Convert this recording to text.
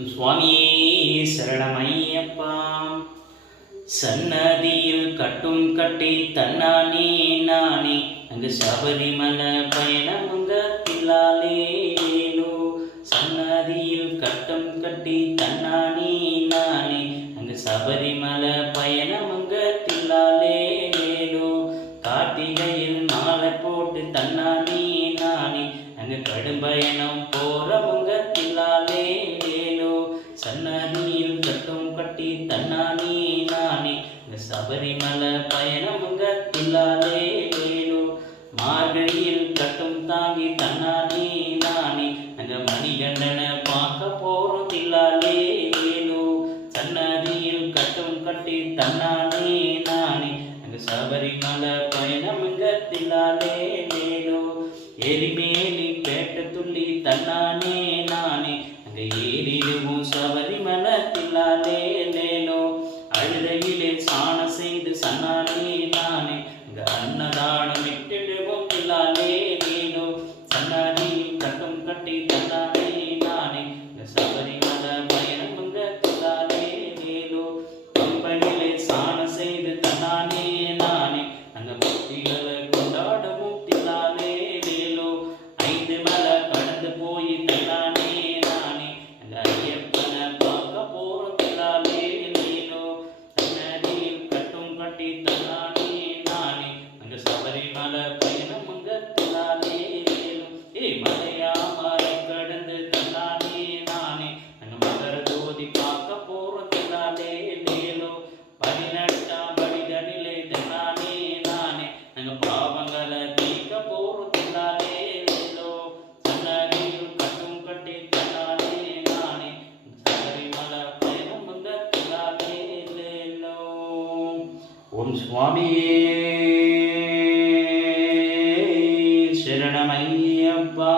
சுவாமியே சரணமையப்பா. சன்னதியில் கட்டும் கட்டி தன்னானே நானே அங்கு சபரிமலை பயணமுங்க தில்லாலேலோ. சன்னதியில் கட்டும் கட்டி தன்னானே நானே அங்கு சபரிமலை பயணமுங்க தில்லாலேலோ. கார்த்திகையில் மாலை போட்டு தன்னானே நானே அங்கு கடும் பயணம் போறவங்க தில்லாலேலோ. சன்னதியில் கட்டும் கட்டி தன்னானே நானே அங்கு சபரிமலை பயணமுங்க தில்லாலேலோ. மார்கழியில் கட்டும் தாங்கி தன்னானே நானே அங்க மணிகண்டனை பார்க்க போறோம் தில்லாலேலோ. சன்னதியில் கட்டும் கட்டி தன்னானே நானே அங்க சபரிமலை பயணமுங்க தில்லாலேலோ. எரிமேலி பேட்ட துள்ளி தன்னானே நானே அங்க ஏறிடுவோம் சபரிமலை தில்லாலேலோ. அழுதையிலே சாணம் செய்து சன்னானே நானே அங்க அன்னதானம் விட்டுடுவோம் தில்லாலேலோ. சன்னதியில் கட்டும் கட்டி தன்னானே நானே அங்க சபரிமலை பயணமுங்க தில்லாலேலோ. பம்பையிலே சாணம் செய்து தன்னானே நானே அங்க பக்திகளை கொண்டாடுவோம் தில்லாலேலோ. 5 மலை கடந்து போய் தன்னானே நானே அங்க ஐயப்பனை பார்க்க போறோம் தில்லாலேலோ. சன்னதியில் கட்டும் கட்டி தன்னானே நானே அங்க சபரிமலை பயணமுங்க தில்லாலேலோ. மலையா மலை கடந்து தன்னானே நானே அங்க மகர ஜோதி பார்க்க போறோம் தில்லாலேலோ. 18ஆம் படிகளிலே தன்னானே நானே அங்க பாவங்களை தீர்க்க போறோம் தில்லாலேலோ. சன்னதியில் கட்டும் கட்டி தன்னானே நானே சபரிமலை பயணமுங்க தில்லாலேலோ. ஓம் சுவாமியே சரணமையப்பா.